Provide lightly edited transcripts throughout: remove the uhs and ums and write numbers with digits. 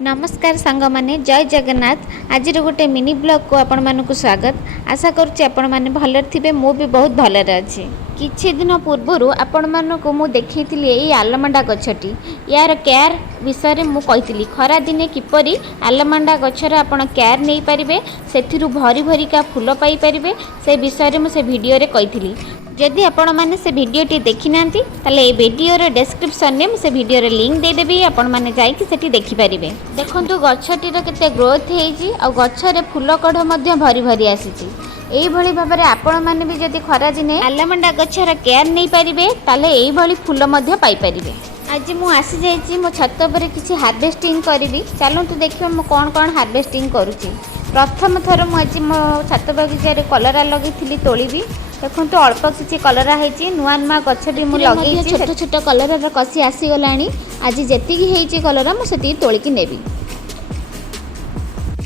नमस्कार सांग माने जय जगन्नाथ। आज गोटे मिनी ब्लॉग को आपण मानक स्वागत। आशा करुच्ची आपण माने भलर थिबे। मु भी बहुत भलर अछि। किछि दिन पूर्व आपण मानक मु देखैतिली एई आलमंडा गछटी यार केयर विषय मु कहितिली। खरा दिने किपरि आलमंडा गछर आपण केयर नै परिबे, सेथिरु भरी भरी का फूल पाई परिबे, से विषय मु से वीडियो रे कहितिली। जदि आपण माने से वीडियोटी देखि नांती ताले ए वीडियोर डिस्क्रिप्शन में से वीडियोर लिंक दे देबी, आपण माने जाई कि सेठी देखि परिबे। देखंतु गछटीर केते ग्रोथ हेइजी आ गछरे फूल कढ़ मध्ये भरी भरी आसीची। एई भली भाबरे आपण माने भी जदि खरा दिने आलमंडा गछर केयर नै परिबे ताले एई भली फूल मध्ये पाई परिबे। आज मु आसी जाइची मो छत पर किछि हार्वेस्टिंग करिवि। चलंतु देखियो मु कोन कोन हार्वेस्टिंग करूची। प्रथम थर मु आज मो छत बगीचा रे कलरा लगैथिली तोळिबी। देखंतु अल्प किछि कलरा हेइची। नुआ नुआ गछ भी मु लगैची। छोट छोट कलरा कसी आसी गलानी। आज जेतिकी हेइची कलरा मु सेति तोळी की नेबी।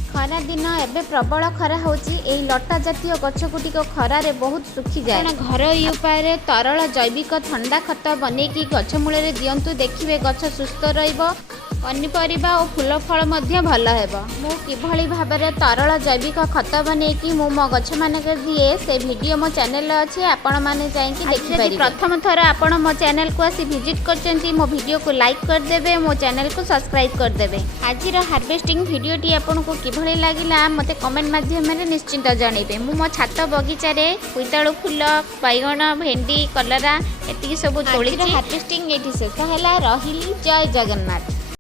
खरा दिन एबे प्रबल खरा होची। एई लटा जातीय गछ गुटिक खरा रे बहुत सुखी जाय। घर उपाय तरल जैविक ठंडा खत बने की गछ मूल रे दियंतु, देखिबे गछ सुस्थ रहइबो, पनीपरिबा और फूल फल मध्य भल हेबो। मु किभली भाबरे तरल जैविक खत बने की मु मो गछ मानक दिए से वीडियो मो चैनल अछि। आपण माने जाई कि देखि परिबे। प्रथम थर आपण मो चैनल को आसी विजिट करचंती, मो वीडियो को लाइक कर देबे, मो चैनल को सब्सक्राइब कर देबे। आजिर हार्वेस्टिंग वीडियोटी आपण को किभली लागिला मते कमेंट माध्यम रे निश्चिंत जणैबे। मु मो छात बगीचा रे बोइताळु फूल, बैगण, भेंडी, कलरा एतिकी सब तोळी हार्वेस्टिंग एठी शेष होला। रहिली जय जगन्नाथ।